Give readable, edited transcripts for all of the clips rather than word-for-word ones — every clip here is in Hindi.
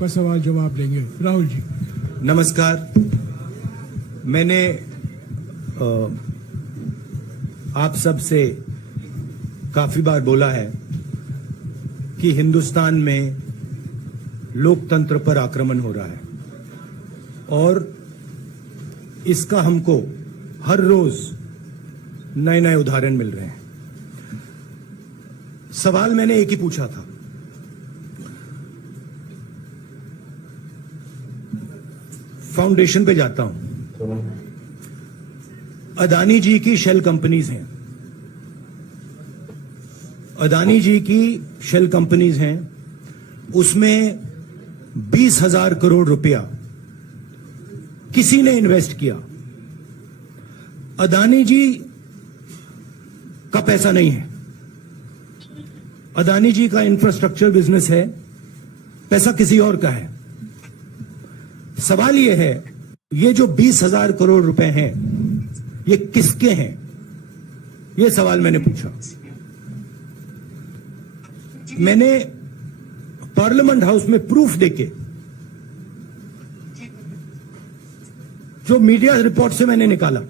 का सवाल जवाब देंगे। राहुल जी। नमस्कार। मैंने आप सब से काफी बार बोला है कि हिंदुस्तान में लोकतंत्र पर आक्रमण हो रहा है और इसका हमको हर रोज नए नए उदाहरण मिल रहे हैं। सवाल मैंने एक ही पूछा था, फाउंडेशन पे जाता हूं। अदानी जी की शेल कंपनीज हैं, अदानी जी की शेल कंपनीज हैं, उसमें 20,000 करोड़ रुपया किसी ने इन्वेस्ट किया। अदानी जी का पैसा नहीं है, अदानी जी का इंफ्रास्ट्रक्चर बिजनेस है, पैसा किसी और का है। सवाल यह है, ये जो 20,000 करोड़ रुपए हैं ये किसके हैं? ये सवाल मैंने पूछा। मैंने पार्लियामेंट हाउस में प्रूफ देके, जो मीडिया रिपोर्ट से मैंने निकाला,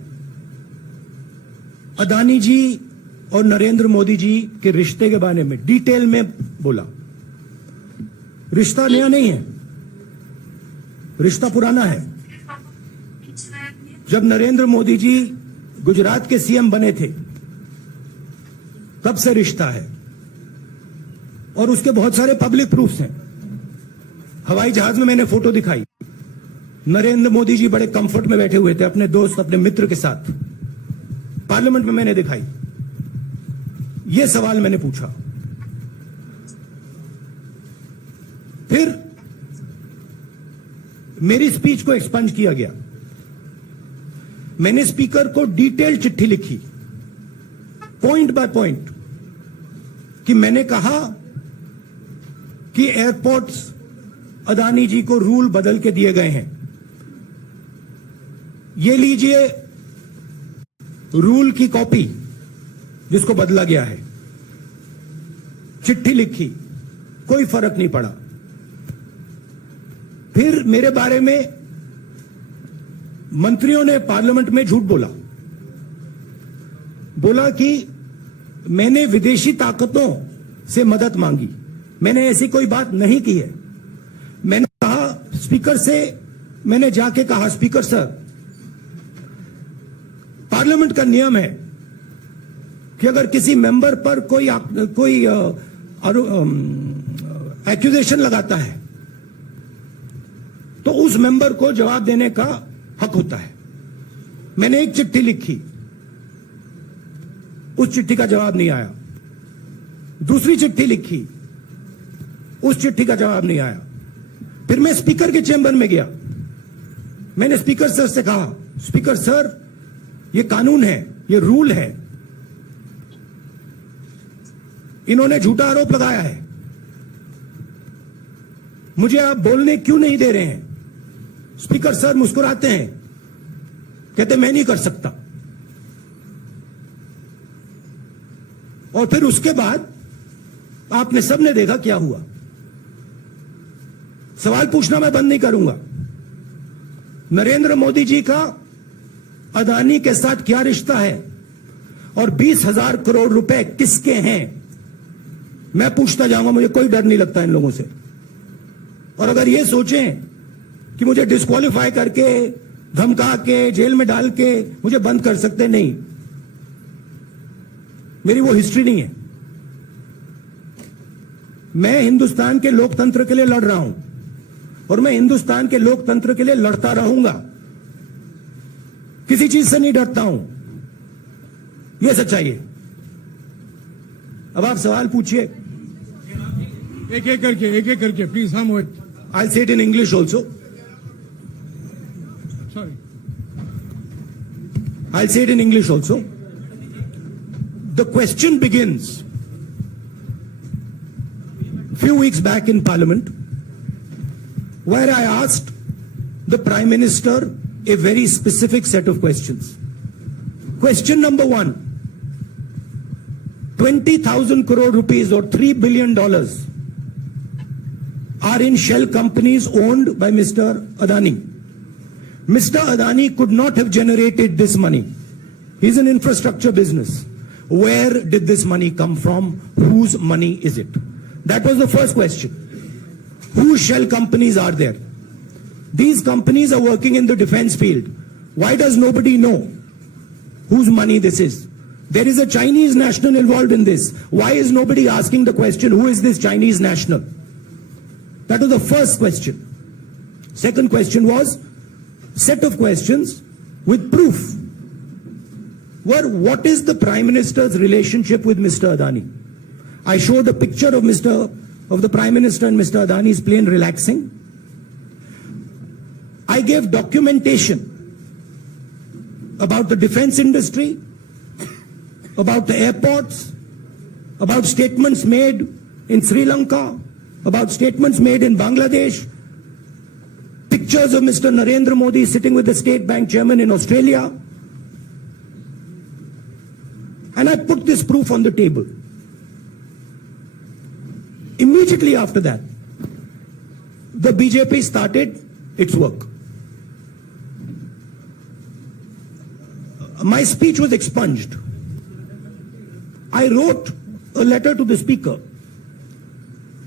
अदानी जी और नरेंद्र मोदी जी के रिश्ते के बारे में डिटेल में बोला। रिश्ता नया नहीं है, रिश्ता पुराना है। जब नरेंद्र मोदी जी गुजरात के सीएम बने थे तब से रिश्ता है और उसके बहुत सारे पब्लिक प्रूफ्स हैं। हवाई जहाज में मैंने फोटो दिखाई, नरेंद्र मोदी जी बड़े कंफर्ट में बैठे हुए थे अपने दोस्त, अपने मित्र के साथ। पार्लियामेंट में मैंने दिखाई। यह सवाल मैंने पूछा। फिर मेरी स्पीच को एक्सपंज किया गया। मैंने स्पीकर को डिटेल चिट्ठी लिखी, पॉइंट बाय पॉइंट, कि मैंने कहा कि एयरपोर्ट्स अदानी जी को रूल बदल के दिए गए हैं। ये लीजिए रूल की कॉपी जिसको बदला गया है। चिट्ठी लिखी, कोई फर्क नहीं पड़ा। फिर मेरे बारे में मंत्रियों ने पार्लियामेंट में झूठ बोला कि मैंने विदेशी ताकतों से मदद मांगी। मैंने ऐसी कोई बात नहीं की है। मैंने कहा, स्पीकर से मैंने जाके कहा, स्पीकर सर, पार्लियामेंट का नियम है कि अगर किसी मेंबर पर कोई एक्यूजेशन लगाता है तो उस मेंबर को जवाब देने का हक होता है। मैंने एक चिट्ठी लिखी, उस चिट्ठी का जवाब नहीं आया। दूसरी चिट्ठी लिखी, उस चिट्ठी का जवाब नहीं आया। फिर मैं स्पीकर के चेंबर में गया। मैंने स्पीकर सर से कहा, स्पीकर सर, ये कानून है, ये रूल है, इन्होंने झूठा आरोप लगाया है, मुझे आप बोलने क्यों नहीं दे रहे हैं? स्पीकर सर मुस्कुराते हैं, कहते मैं नहीं कर सकता। और फिर उसके बाद आपने सबने देखा क्या हुआ। सवाल पूछना मैं बंद नहीं करूंगा। नरेंद्र मोदी जी का अदानी के साथ क्या रिश्ता है और 20,000 करोड़ रुपए किसके हैं, मैं पूछता जाऊंगा। मुझे कोई डर नहीं लगता इन लोगों से। और अगर ये सोचें कि मुझे डिस्क्वालीफाई करके, धमका के, जेल में डाल के मुझे बंद कर सकते, नहीं, मेरी वो हिस्ट्री नहीं है। मैं हिंदुस्तान के लोकतंत्र के लिए लड़ रहा हूं और मैं हिंदुस्तान के लोकतंत्र के लिए लड़ता रहूंगा। किसी चीज से नहीं डरता हूं, यह सच्चाई है। अब आप सवाल पूछिए। एक एक करके प्लीज। हम I'll say it in English also. Sorry. I'll say it in English also. The question begins few weeks back in Parliament, where I asked the Prime Minister a very specific set of questions. Question number 1, 20,000 crore rupees or $3 billion are in shell companies owned by Mr. Adani. Mr. Adani could not have generated this money. He's an infrastructure business. Where did this money come from? Whose money is it? That was the first question. Whose shell companies are there? These companies are working in the defense field. Why does nobody know whose money this is? There is a Chinese national involved in this. Why is nobody asking the question, who is this Chinese national? That was the first question. Second question was, set of questions with proof. What is the Prime Minister's relationship with Mr. Adani? I showed a picture of the Prime Minister and Mr. Adani's plane relaxing. I gave documentation about the defense industry, about the airports, about statements made in Sri Lanka, about statements made in Bangladesh, pictures of Mr. Narendra Modi sitting with the State Bank chairman in Australia. And I put this proof on the table. Immediately after that, the BJP started its work. My speech was expunged. I wrote a letter to the Speaker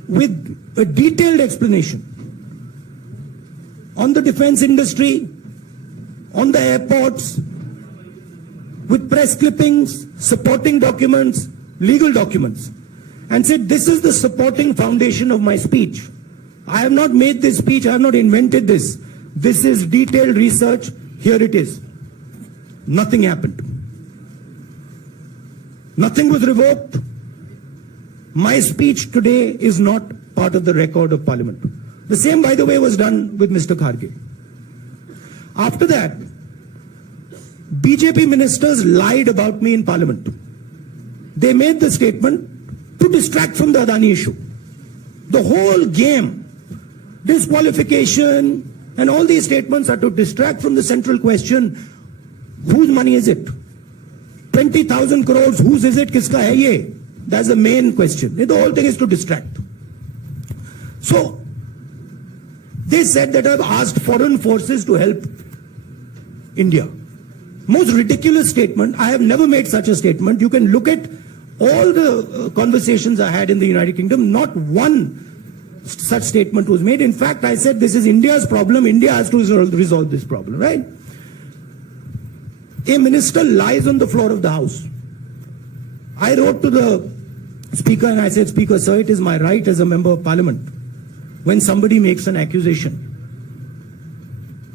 with a detailed explanation on the defense industry, on the airports, with press clippings, supporting documents, legal documents, and said, this is the supporting foundation of my speech. I have not made this speech, I have not invented this. This is detailed research, here it is. Nothing happened. Nothing was revoked. My speech today is not part of the record of Parliament. The same, by the way, was done with Mr. Kharge. After that, BJP ministers lied about me in Parliament. They made the statement to distract from the Adani issue. The whole game, disqualification, and all these statements are to distract from the central question, whose money is it? 20,000 crores, whose is it? Kiska hai ye? That's the main question. The whole thing is to distract. So, they said that I've asked foreign forces to help India. Most ridiculous statement. I have never made such a statement. You can look at all the conversations I had in the United Kingdom. Not one such statement was made. In fact, I said this is India's problem. India has to resolve this problem, right? A minister lies on the floor of the House. I wrote to the Speaker and I said, Speaker, sir, it is my right as a member of Parliament, when somebody makes an accusation,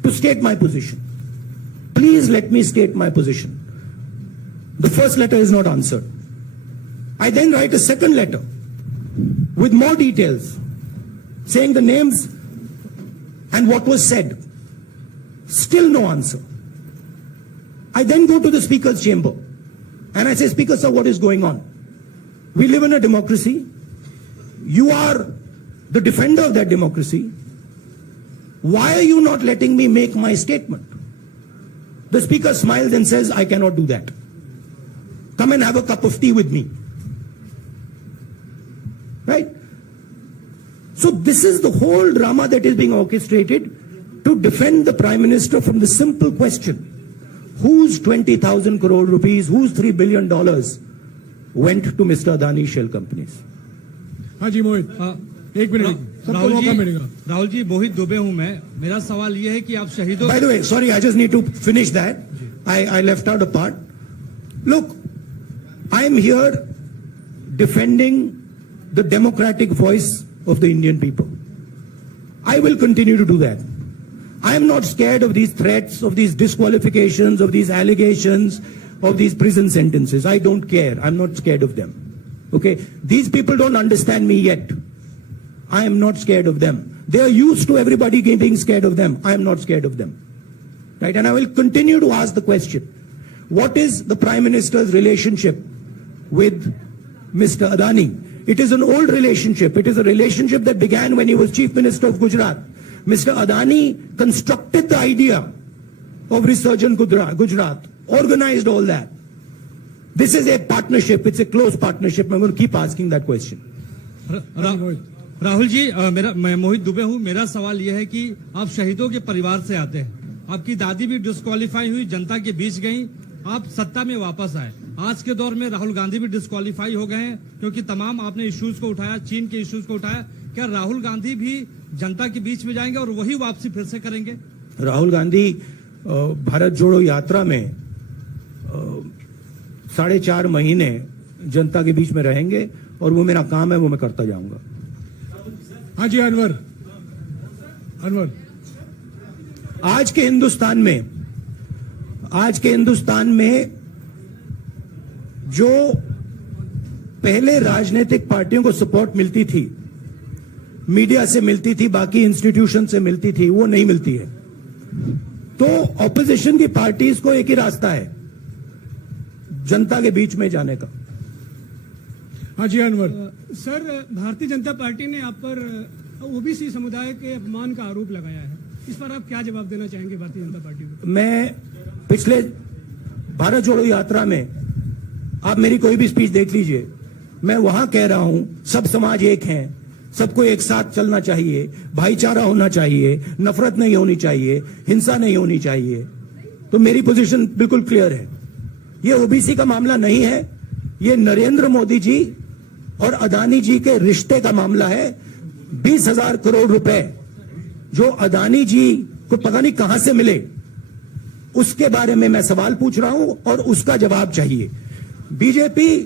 to state my position. Please let me state my position. The first letter is not answered. I then write a second letter with more details, saying the names and what was said. Still no answer. I then go to the Speaker's chamber and I say, Speaker, sir, what is going on? We live in a democracy. You are the defender of that democracy. Why are you not letting me make my statement? The Speaker smiles and says, I cannot do that. Come and have a cup of tea with me. Right? So this is the whole drama that is being orchestrated to defend the Prime Minister from the simple question. Whose 20,000 crore rupees, whose $3 billion went to Mr. Adani shell companies? हाँ जी मोहित, एक मिनट, सबको मौका मिलेगा. राहुल जी, मोहित दुबे हूं मैं. मेरा सवाल ये है कि आप शहीदों. By the way, sorry, I just need to finish that. I left out a part. Look, I am here defending the democratic voice of the Indian people. I will continue to do that. I am not scared of these threats, of these disqualifications, of these allegations, of these prison sentences. I don't care. I'm not scared of them. Okay? These people don't understand me yet. I am not scared of them. They are used to everybody being scared of them. I am not scared of them. Right? And I will continue to ask the question, what is the Prime Minister's relationship with Mr. Adani? It is an old relationship. It is a relationship that began when he was Chief Minister of Gujarat. Mr. Adani constructed the idea of Resurgent Gujarat, organized all that. This is a partnership. It's a close partnership. I'm going to keep asking that question. Rahul ji, मैं मोहित दुबे हूं। मेरा सवाल यह है कि आप शहीदों के परिवार से आते हैं। आपकी दादी भी डिस्क्वालीफाई हुई, जनता के बीच गई, आप सत्ता में वापस आए। आज के दौर में राहुल गांधी भी डिस्क्वालीफाई हो गए हैं क्योंकि तमाम आपने इश्यूज को उठाया, चीन के इश्यूज को उठाया। क्या राहुल गांधी भी जनता के बीच में जाएंगे और वही वापसी फिर से करेंगे? राहुल गांधी भारत जोड़ो यात्रा में 4.5 महीने जनता के बीच में रहेंगे और वो मेरा काम है, वो मैं करता जाऊंगा। हाँ जी अनवर, अनवर। आज के हिंदुस्तान में जो पहले राजनीतिक पार्टियों को सपोर्ट मिलती थी, मीडिया से मिलती थी, बाकी इंस्टीट्यूशन से मिलती थी, वो नहीं मिलती है। तो ऑपोजिशन की पार्टीज को एक ही रास्ता है, जनता के बीच में जाने का। हाँ जी अनवर। सर, भारतीय जनता पार्टी ने आप पर ओबीसी समुदाय के अपमान का आरोप लगाया है। इस पर आप क्या जवाब देना चाहेंगे भारतीय जनता पार्टी को? मैं पिछले भारत जोड़ो यात्रा में, आप मेरी कोई भी स्पीच देख लीजिए, मैं वहां कह रहा हूं सब समाज एक हैं, सबको एक साथ चलना चाहिए, भाईचारा होना चाहिए, नफरत नहीं होनी चाहिए, हिंसा नहीं होनी चाहिए। तो मेरी पोजीशन बिल्कुल क्लियर है। ये ओबीसी का मामला नहीं है, ये नरेंद्र मोदी जी और अदानी जी के रिश्ते का मामला है। 20,000 करोड़ रुपए जो अदानी जी को पता नहीं कहां से मिले, उसके बारे में मैं सवाल पूछ रहा हूं और उसका जवाब चाहिए। बीजेपी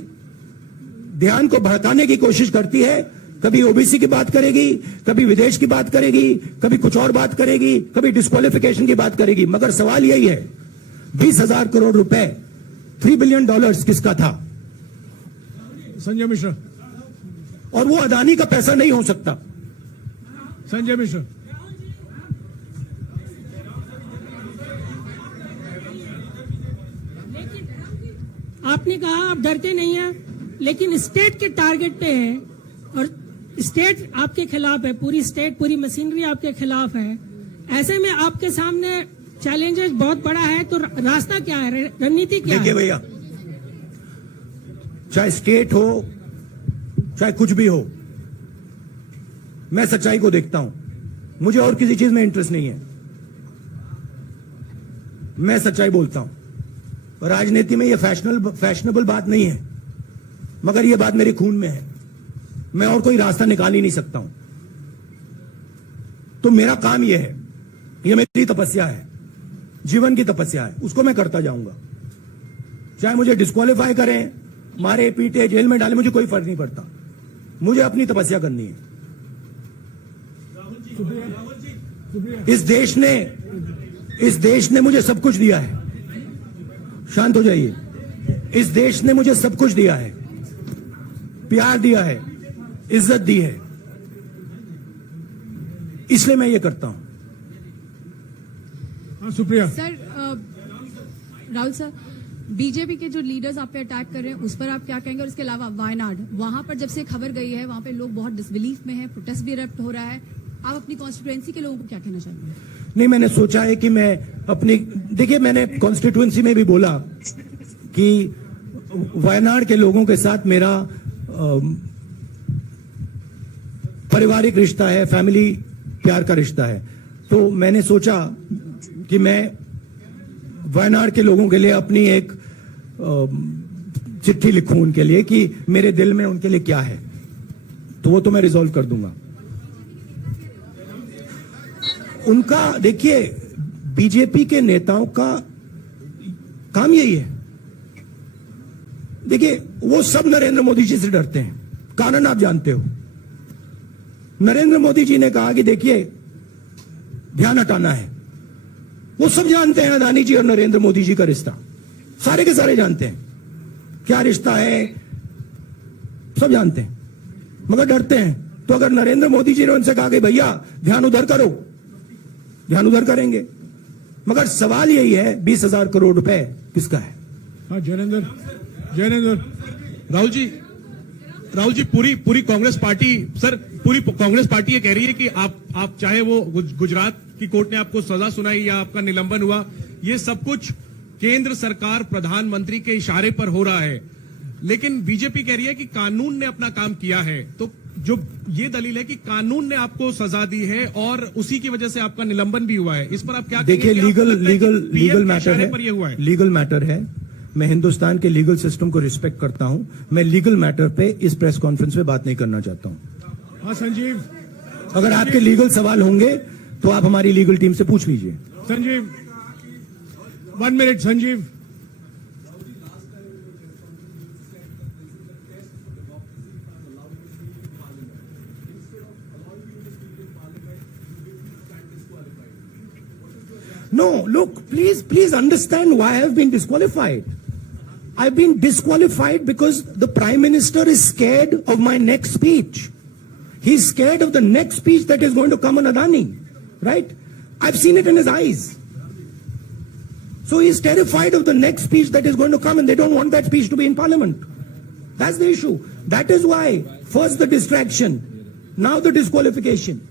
ध्यान को भड़काने की कोशिश करती है, कभी ओबीसी की बात करेगी, कभी विदेश की बात करेगी, कभी कुछ और बात करेगी, कभी डिस्क्वालिफिकेशन की बात करेगी, मगर सवाल यही है 20,000 करोड़ रुपए, $3 बिलियन किसका था? संजय मिश्रा। और वो अदानी का पैसा नहीं हो सकता। संजय मिश्रा। आपने कहा आप डरते नहीं हैं, लेकिन स्टेट के टारगेट पे है और स्टेट आपके खिलाफ है, पूरी स्टेट, पूरी मशीनरी आपके खिलाफ है। ऐसे में आपके सामने चैलेंजेस बहुत बड़ा है, तो रास्ता क्या है, रणनीति क्या है? देखिए भैया, चाहे स्टेट हो चाहे कुछ भी हो, मैं सच्चाई को देखता हूं। मुझे और किसी चीज में इंटरेस्ट नहीं है, मैं सच्चाई बोलता हूं। राजनीति में ये फैशनेबल बात नहीं है, मगर ये बात मेरे खून में है। मैं और कोई रास्ता निकाल ही नहीं सकता हूं। तो मेरा काम यह है, यह मेरी तपस्या है, जीवन की तपस्या है, उसको मैं करता जाऊंगा। चाहे मुझे डिस्क्वालीफाई करें, मारे पीटे, जेल में डाले, मुझे कोई फर्क नहीं पड़ता। मुझे अपनी तपस्या करनी है। इस देश ने मुझे सब कुछ दिया है। शांत हो जाइए। इस देश ने मुझे सब कुछ दिया है, प्यार दिया है, इज्जत दी है, इसलिए मैं ये करता हूं। हाँ Supriya. Sir, Rahul sir, BJP के जो लीडर्स आप पे अटैक कर रहे हैं उस पर आप क्या कहेंगे? और इसके अलावा वायनाड, वहां पर जब से खबर गई है वहां पे लोग बहुत डिसबिलीफ में हैं, प्रोटेस्ट भी इरप्ट हो रहा है, आप अपनी कॉन्स्टिट्यूएंसी के लोगों को क्या कहना चाहेंगे? नहीं, मैंने सोचा है कि मैं अपनी, देखिए मैंने कॉन्स्टिट्यूएंसी में भी बोला कि वायनाड के लोगों के साथ मेरा पारिवारिक रिश्ता है, फैमिली प्यार का रिश्ता है। तो मैंने सोचा कि मैं वायनाड के लोगों के लिए अपनी एक चिट्ठी लिखूं उनके लिए कि मेरे दिल में उनके लिए क्या है, तो वो तो मैं रिजॉल्व कर दूंगा। उनका, देखिए, बीजेपी के नेताओं का काम यही है। देखिए, वो सब नरेंद्र मोदी जी से डरते हैं, कारण आप जानते हो। नरेंद्र मोदी जी ने कहा कि देखिए ध्यान हटाना है। वो सब जानते हैं अदानी जी और नरेंद्र मोदी जी का रिश्ता, सारे के सारे जानते हैं क्या रिश्ता है, सब जानते हैं, मगर डरते हैं। तो अगर नरेंद्र मोदी जी ने उनसे कहा कि भैया ध्यान उधर करो, ध्यान उधर करेंगे। मगर सवाल यही है 20,000 करोड़ रुपए किसका है? हाँ जयनेंद्र, जयनेंद्र। राहुल जी, पूरी कांग्रेस पार्टी, सर, पूरी कांग्रेस पार्टी ये कह रही है कि आप चाहे वो गुजरात की कोर्ट ने आपको सजा सुनाई या आपका निलंबन हुआ, ये सब कुछ केंद्र सरकार, प्रधानमंत्री के इशारे पर हो रहा है। लेकिन बीजेपी कह रही है कि कानून ने अपना काम किया है। तो जो ये दलील है कि कानून ने आपको सजा दी है और उसी की वजह से आपका निलंबन भी हुआ है, इस पर आप क्या देखिए, कहेंगे? आपको लगता है कि लीगल PM के मैटर इशारे है, पर ये हुआ है। लीगल मैटर है। मैं हिंदुस्तान के लीगल सिस्टम को रिस्पेक्ट करता हूं। मैं लीगल मैटर पे इस प्रेस कॉन्फ्रेंस में बात नहीं करना चाहता हूं। हाँ संजीव, अगर आपके लीगल सवाल होंगे तो आप हमारी लीगल टीम से पूछ लीजिए। Sanjeev 1 minute Sanjeev. No, look, please understand why I've been disqualified. I've been disqualified because the Prime Minister is scared of my next speech. He's scared of the next speech that is going to come on Adani, right? I've seen it in his eyes. So he's terrified of the next speech that is going to come, and they don't want that speech to be in Parliament. That's the issue. That is why, first the distraction, now the disqualification.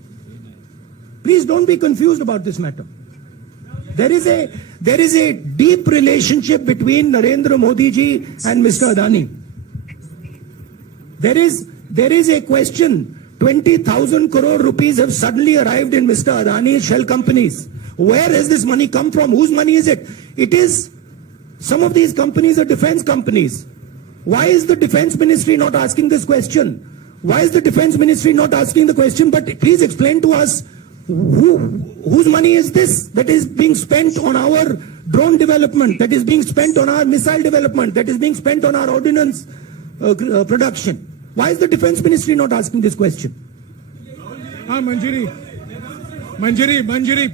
Please don't be confused about this matter. There is a deep relationship between Narendra Modi ji and Mr. Adani. There is a question. 20,000 crore rupees have suddenly arrived in Mr. Adani's shell companies. Where has this money come from? Whose money is it? It is, some of these companies are defense companies. Why is the defense ministry not asking this question? Why is the defense ministry not asking the question? But please explain to us, whose money is this that is being spent on our drone development, that is being spent on our missile development, that is being spent on our ordnance production? Why is the defense ministry not asking this question? हाँ मंजरी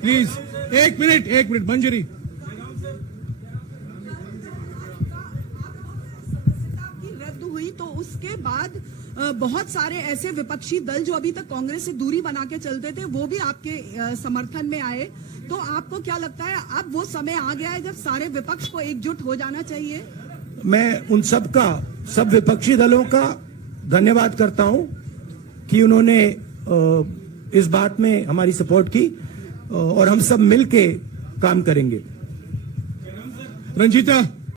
प्लीज, एक मिनट मंजरी। की रद्द हुई तो उसके बाद बहुत सारे ऐसे विपक्षी दल जो अभी तक कांग्रेस से दूरी बना के चलते थे वो भी आपके समर्थन में आए। तो आपको क्या लगता है अब वो समय आ गया है जब सारे विपक्ष को एकजुट हो जाना चाहिए? मैं उन सब विपक्षी दलों का धन्यवाद करता हूं कि उन्होंने इस बात में हमारी सपोर्ट की और हम सब मिलके काम करेंगे। रंजीता